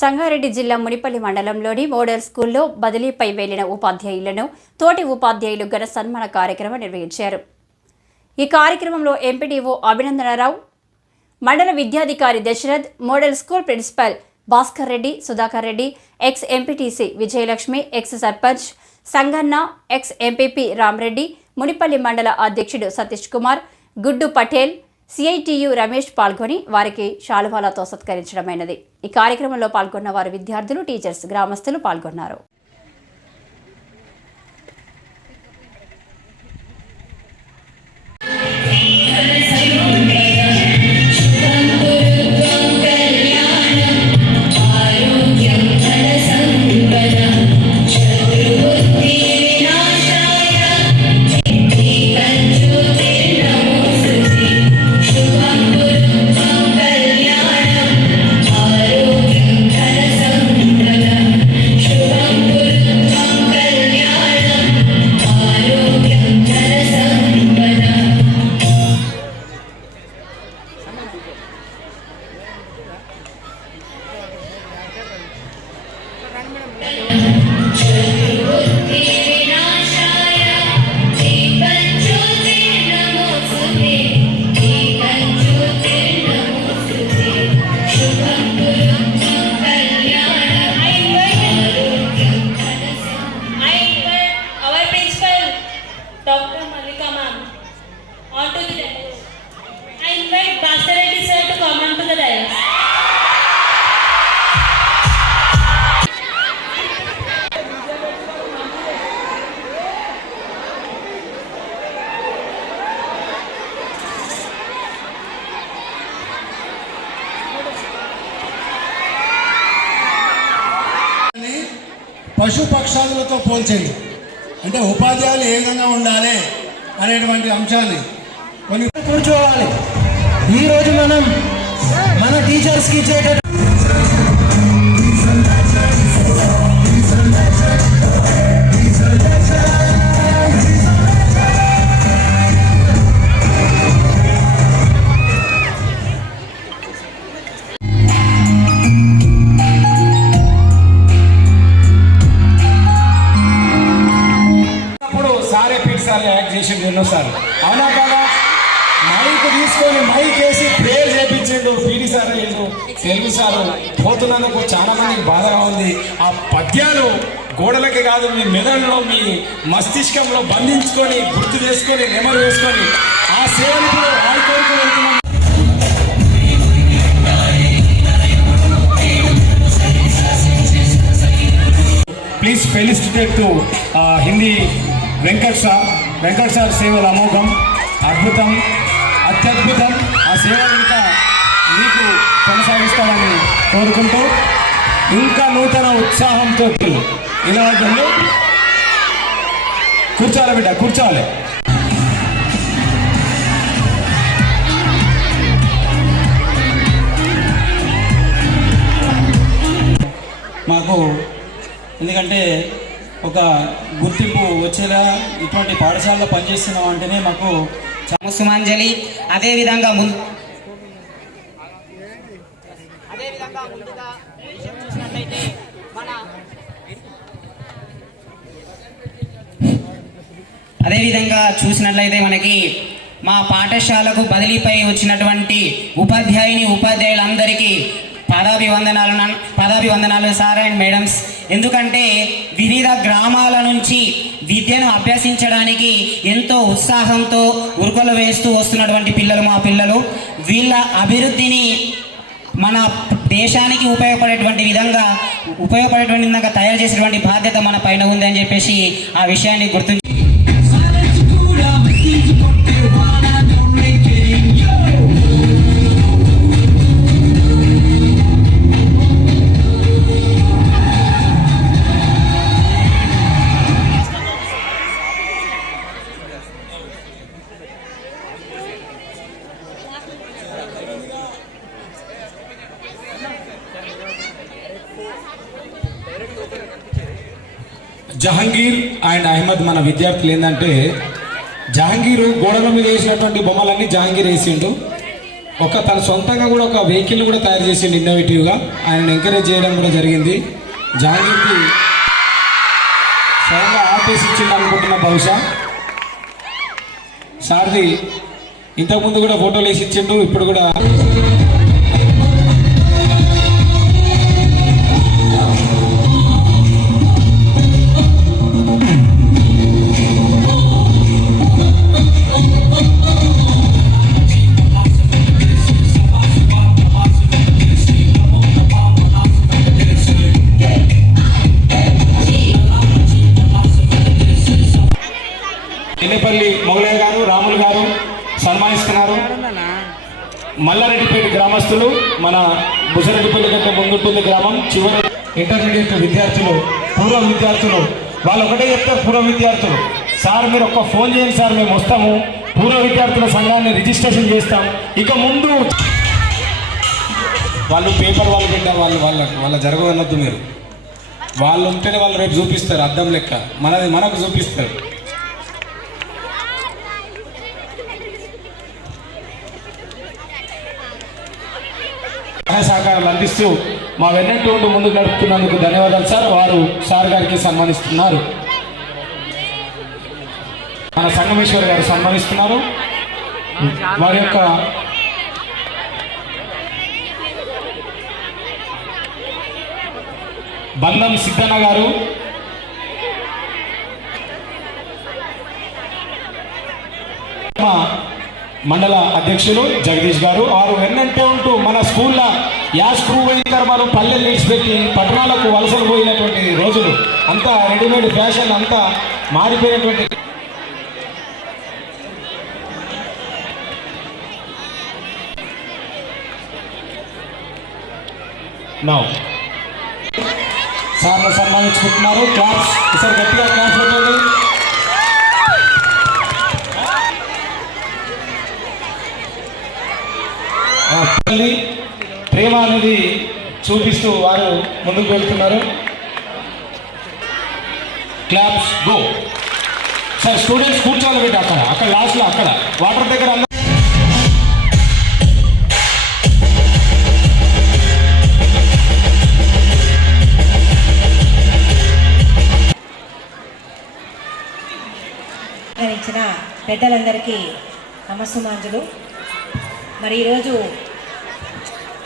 సంగారెడ్డి జిల్లా మునిపల్లి మండలంలోని మోడల్ స్కూల్లో బదిలీపై వెళ్ళిన ఉపాధ్యాయులను తోటి ఉపాధ్యాయులు ఘన సన్మాన కార్యక్రమం నిర్వహించారు. ఈ కార్యక్రమంలో ఎంపీడీఓ అభినందనరావు మండల విద్యాధికారి Dasharath model school principal Bhaskar Reddy Sudhakar Reddy ex MPTC Vijayalakshmi ex sarpanch Sanganna ex MPP Ram Reddy Munipalli మండల అధ్యక్షుడు సతీష్ కుమార్ గుడ్డు పటేల్ సిఐటియు రమేష్ పాల్గొని వారికి శాలువాలతో సత్కరించడమైనది. ఈ కార్యక్రమంలో పాల్గొన్న వారు విద్యార్థులు టీచర్స్ గ్రామస్తులు పాల్గొన్నారు. పశుపక్షాదులతో పోల్చండి అంటే ఉపాధ్యాయులు ఏ విధంగా ఉండాలి అనేటువంటి అంశాన్ని. కొన్ని కూర్చోవాలి. ఈ రోజు మనం మన టీచర్స్కి ఇచ్చేటట్టు తీసుకొని మైక్ వేసి ప్రేయర్ చేపించిండు పీడి సార్ తెలుగు సార్ పోతున్నందుకు చాలా మందికి బాధగా ఉంది. ఆ పద్యాలు గోడలకి కాదు మీ మెదడులో మీ మస్తిష్కంలో బంధించుకొని గుర్తు చేసుకొని నెమరు వేసుకొని ఆ సేవలు ఆడుకోరుకు వెళ్తున్నాం. Please felicitate to Hindi Venkat sir Venkat sir సేవలు అమోఘం అద్భుతం. అత్యద్భుతం. ఆ సేవలు ఇంకా మీకు కొనసాగిస్తారని కోరుకుంటూ ఇంకా నూతన ఉత్సాహంతో ఇలా కూర్చోాలి బిడ్డ కూర్చోాలి మాకు ఎందుకంటే ఒక గుర్తింపు వచ్చేలా ఇటువంటి పాఠశాలలో పనిచేస్తున్నాం అంటేనే మాకు సుమాంజలి అదేవిధంగా ముందు అదేవిధంగా చూసినట్లయితే మనకి మా పాఠశాలకు బదిలీపై వచ్చినటువంటి ఉపాధ్యాయుని ఉపాధ్యాయులందరికీ పదాభివందనాలు పదాభివందనాలు సార్ అండ్ మేడమ్స్. ఎందుకంటే వివిధ గ్రామాల నుంచి విద్యను అభ్యసించడానికి ఎంతో ఉత్సాహంతో ఉరుకలు వేస్తూ వస్తున్నటువంటి పిల్లలు మా పిల్లలు. వీళ్ళ అభివృద్ధిని మన దేశానికి ఉపయోగపడేటువంటి విధంగా ఉపయోగపడేటువంటి విధంగా తయారు చేసేటువంటి బాధ్యత మన పైన ఉంది అని చెప్పేసి ఆ విషయాన్ని గుర్తుంచు జహంగీర్ అండ్ అహ్మద్ మన విద్యార్థులు ఏంటంటే జహంగీర్ గోడల మీద వేసినటువంటి బొమ్మలన్నీ జహంగీర్ వేసిండు. ఒక తన సొంతంగా కూడా ఒక వెహికల్ కూడా తయారు చేసిండు ఇన్నోవేటివ్గా ఆయన ఎంకరేజ్ చేయడం కూడా జరిగింది. జహంగీర్కి స్వయంగా ఆఫీస్ ఇచ్చిండు అనుకుంటున్నా బహుశా. సార్ది ఇంతకుముందు కూడా ఫోటోలు వేసి ఇచ్చిండు ఇప్పుడు కూడా మన బుసరెడ్డిపల్లి కంటే ముందుంటుంది గ్రామం చివరి ఇంటర్మీడియట్ విద్యార్థులు పూర్వ విద్యార్థులు వాళ్ళు ఒకటే చెప్తారు పూర్వ విద్యార్థులు. సార్ మీరు ఒక్క ఫోన్ చేయండి సార్ మేము వస్తాము. పూర్వ విద్యార్థుల సంఘాన్ని రిజిస్ట్రేషన్ చేస్తాం. ఇక ముందు వాళ్ళు పేపర్ వాళ్ళు పెట్టా వాళ్ళు వాళ్ళ వాళ్ళ జరగవనొద్దు మీరు. వాళ్ళు ఉంటేనే వాళ్ళు రేపు చూపిస్తారు అద్దం లెక్క. మనది మనకు చూపిస్తారు. సహాయ సహకారాలు అందిస్తూ మా వెన్నట్టు ఉంటూ ముందుకు నడుపుతున్నందుకు ధన్యవాదాలు సార్. వారు సార్ గారికి సన్మానిస్తున్నారు. మన సంగమేశ్వర్ గారు సన్మానిస్తున్నారు. వారి యొక్క బంధం సిద్ధన్న గారు మా మండల అధ్యక్షులు జగదీష్ గారు వారు వెన్నంటే ఉంటూ మన స్కూల్లో యాస్ ప్రూవ్ అయిన తర్వాత పల్లెలు విడిచిపెట్టి పట్టణాలకు వలసలు పోయినటువంటి రోజులు. అంతా రెడీమేడ్ ఫ్యాషన్ అంతా మారిపోయినటువంటి నౌ సార్లు సన్మానించుకుంటున్నారు. క్లాప్స్ సార్ గట్టిగా క్లాప్స్ పెట్టండి. తల్లి ప్రేమ అనేది చూపిస్తూ వారు ముందుకు వెళ్తున్నారు. క్లాప్స్ గో సార్ స్టూడెంట్స్ కూర్చోవాలి పెట్టి అక్కడ. అక్కడ లాస్ట్లో అక్కడ. వాటర్ దగ్గర ఇచ్చిన పెద్దలందరికీ నమస్సుమాంజులు. మరి ఈరోజు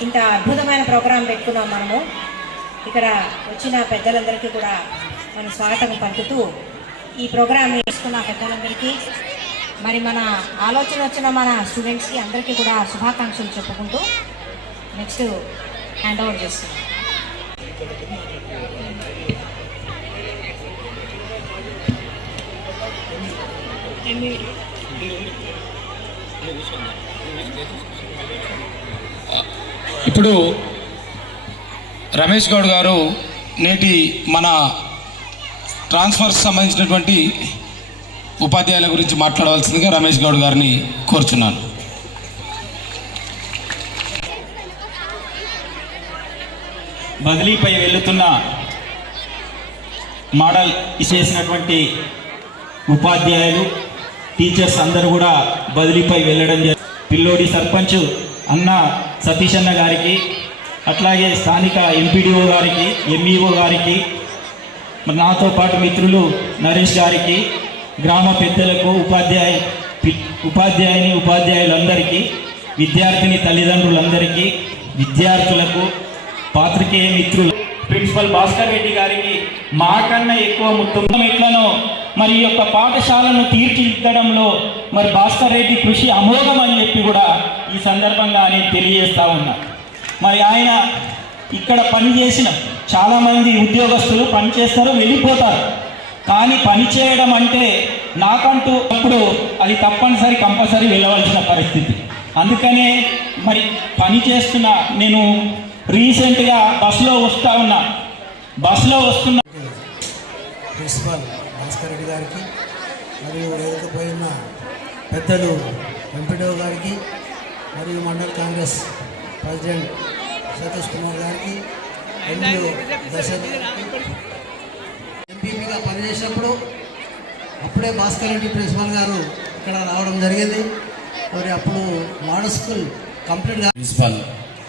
ఇంత అద్భుతమైన ప్రోగ్రాం పెట్టుకున్నాం మనము. ఇక్కడ వచ్చిన పెద్దలందరికీ కూడా మనం స్వాగతం పలుకుతూ ఈ ప్రోగ్రాం చేసుకున్న పెద్దలందరికీ మరి మన ఆలోచన వచ్చిన మన స్టూడెంట్స్కి అందరికీ కూడా శుభాకాంక్షలు చెప్పుకుంటూ నెక్స్ట్ హ్యాండ్ ఓవర్ చేస్తున్నాం. ఇప్పుడు రమేష్ గౌడ్ గారు నేటి మన ట్రాన్స్ఫర్స్ సంబంధించినటువంటి ఉపాధ్యాయుల గురించి మాట్లాడవలసిందిగా రమేష్ గౌడ్ గారిని కోరుచున్నాను. బదిలీపై వెళుతున్న మోడల్ చేసినటువంటి ఉపాధ్యాయులు టీచర్స్ అందరూ కూడా బదిలీపై వెళ్ళడం జరిగింది పిల్లోడి సర్పంచ్ అన్న సతీష్ అన్న గారికి అట్లాగే స్థానిక ఎంపీడీఓ గారికి ఎంఈఓ గారికి మరి నాతో పాటు మిత్రులు నరేష్ గారికి గ్రామ పెద్దలకు ఉపాధ్యాయ ఉపాధ్యాయుని ఉపాధ్యాయులందరికీ విద్యార్థిని తల్లిదండ్రులందరికీ విద్యార్థులకు పాత్రికేయ మిత్రులు ప్రిన్సిపల్ భాస్కర్ రెడ్డి గారికి మాకన్నా ఎక్కువ మొత్తం ఎట్లనో మరి ఈ యొక్క పాఠశాలను తీర్చిదిద్దడంలో మరి భాస్కర్ రెడ్డి కృషి అమోఘం అని చెప్పి కూడా ఈ సందర్భంగా నేను తెలియజేస్తూ ఉన్నా. మరి ఆయన ఇక్కడ పనిచేసిన చాలామంది ఉద్యోగస్తులు పనిచేస్తారు వెళ్ళిపోతారు. కానీ పని చేయడం అంటే నాకంటూ అప్పుడు అది తప్పనిసరి కంపల్సరీ వెళ్ళవలసిన పరిస్థితి. అందుకనే మరి పని చేస్తున్న నేను రీసెంట్గా బస్సులో వస్తూ ఉన్నా. బస్సులో వస్తున్న ప్రిన్సిపల్ భాస్కర్ రెడ్డి గారికి మరియు పెద్దలు ఎంపీడీఓ గారికి మరియు మండల కాంగ్రెస్ ప్రెసిడెంట్ సతీష్ కుమార్ గారికి ఎంపీఓ దశరథ్ ఎంపీపీగా పనిచేసినప్పుడు అప్పుడే భాస్కర్ రెడ్డి ప్రిన్సిపాల్ గారు ఇక్కడ రావడం జరిగింది. మరి అప్పుడు మోడల్ స్కూల్ కంప్లీట్గా ప్రిన్సిపాల్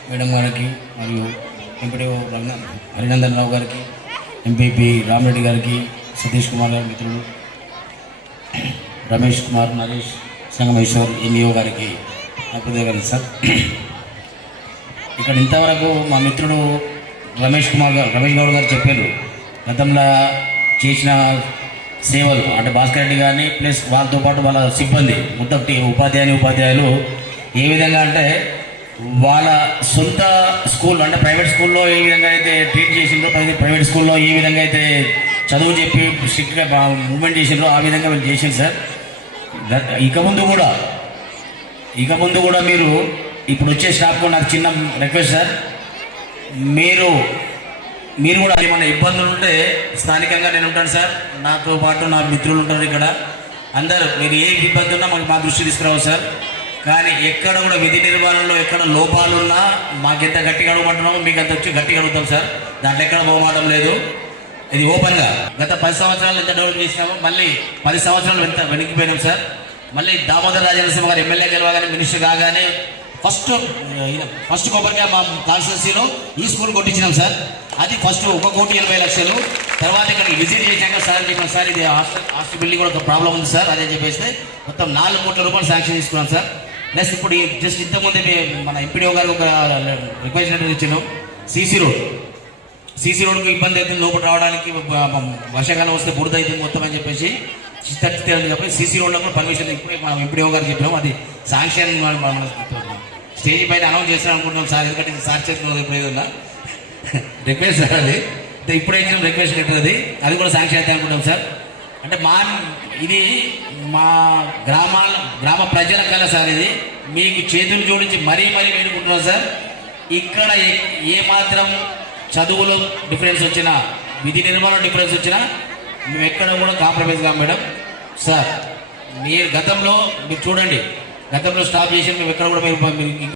మేడం గారికి మరియు ఎంపీడీఓ హరినందన్ రావు గారికి ఎంపీపీ రామరెడ్డి గారికి సతీష్ కుమార్ గారి మిత్రుడు రమేష్ కుమార్ నరేష్ సంగమేశ్వర్ ఎంఈఓ గారికి నా గారి సార్. ఇక్కడ ఇంతవరకు మా మిత్రుడు రమేష్ కుమార్ గారు రమేష్ గౌడ్ గారు చెప్పారు గతంలో చేసిన సేవలు అంటే భాస్కర్ రెడ్డి గారిని ప్లస్ వాళ్ళతో పాటు వాళ్ళ సిబ్బంది మొత్తం ఉపాధ్యాయుని ఉపాధ్యాయులు ఏ విధంగా అంటే వాళ్ళ సొంత స్కూల్ అంటే ప్రైవేట్ స్కూల్లో ఏ విధంగా అయితే ట్రీట్ చేసిండ్రో ప్రైవేట్ స్కూల్లో ఏ విధంగా అయితే చదువు చెప్పి స్ట్రిక్ట్గా మూవ్మెంట్ చేసిండ్రో ఆ విధంగా వీళ్ళు చేసింది సార్. ఇక ముందు కూడా ఇక ముందు కూడా మీరు ఇప్పుడు వచ్చే షాప్లో నాకు చిన్న రిక్వెస్ట్ సార్ మీరు మీరు కూడా ఏమైనా ఇబ్బందులు ఉంటే స్థానికంగా నేను ఉంటాను సార్ నాతో పాటు నా మిత్రులు ఉంటారు ఇక్కడ. అందరూ మీరు ఏ ఇబ్బంది ఉన్నా మాకు మా దృష్టి తీసుకురావు సార్ కానీ ఎక్కడ కూడా విధి నిర్వహణలో ఎక్కడ లోపాలు ఉన్నా మాకెంత గట్టిగా అడగమంటున్నామో మీకు అంత వచ్చి గట్టిగా అడుగుతాం సార్ దాంట్లో ఎక్కడ బహుమాటం లేదు. ఇది ఓపెన్గా గత పది సంవత్సరాలు ఎంత డెవలప్ చేసినామో మళ్ళీ పది సంవత్సరాలు ఎంత వెనక్కిపోయినాం సార్ మళ్ళీ దామోదర రాజనసింహ గారు ఎమ్మెల్యే గెలవగానే మినిస్టర్ కాగానే ఫస్ట్ ఫస్ట్ కొబ్బరిగా మా కాన్స్టిట్యున్సీలో ఈ స్కూల్ కొట్టించినాం సార్. అది ఫస్ట్ ఒక కోటి ఎనభై లక్షలు. తర్వాత ఇక్కడ విజిట్ చేశాక సార్ చెప్పాను సార్ ఇది హాస్టల్ హాస్టల్ బిల్డింగ్ కూడా ఒక ప్రాబ్లం ఉంది సార్. అదే చెప్పేస్తే మొత్తం నాలుగు కోట్ల రూపాయలు శాంక్షన్ తీసుకున్నాం సార్. ప్లస్ ఇప్పుడు జస్ట్ ఇంతకుముందే మన ఎంపీడీఓ గారు ఒక రిక్వెస్ట్ లెటర్ ఇచ్చినాం సీసీ రోడ్ సీసీ రోడ్కు ఇబ్బంది అవుతుంది. లోపల రావడానికి వర్షాకాలం వస్తే బురద అవుతుంది మొత్తం అని చెప్పేసి. తగ్గితే చెప్పి సీసీ రోడ్లో కూడా పర్మిషన్ ఇప్పుడే మనం ఇప్పుడు గారు చెప్పాము అది శాంక్షన్ మన- స్టేజ్ పైన అనౌన్స్ చేస్తాను అనుకుంటున్నాం సార్ ఎందుకంటే సార్ చేస్తున్నది ఇప్పుడు ఏదన్నా రిక్వెస్ట్ సార్ అది. అంటే ఇప్పుడే ఇచ్చిన రిక్వెస్ట్ లెటర్ అది. అది కూడా శాంక్షన్ అవుతాయి అనుకుంటాం సార్. అంటే మా ఇది మా గ్రామాల గ్రామ ప్రజల కళ సార్ ఇది. మీకు చేతులు జోడించి మరీ మరీ వేడుకుంటున్నాం సార్. ఇక్కడ ఏ- ఏ మాత్రం చదువులో డిఫరెన్స్ వచ్చినా విధి నిర్మాణం డిఫరెన్స్ వచ్చినా మేము ఎక్కడ కూడా కాంప్రమైజ్ కాం మేడం. సార్ మీరు గతంలో మీరు చూడండి గతంలో స్టాప్ చేసి మేము ఎక్కడ కూడా మీరు మీరు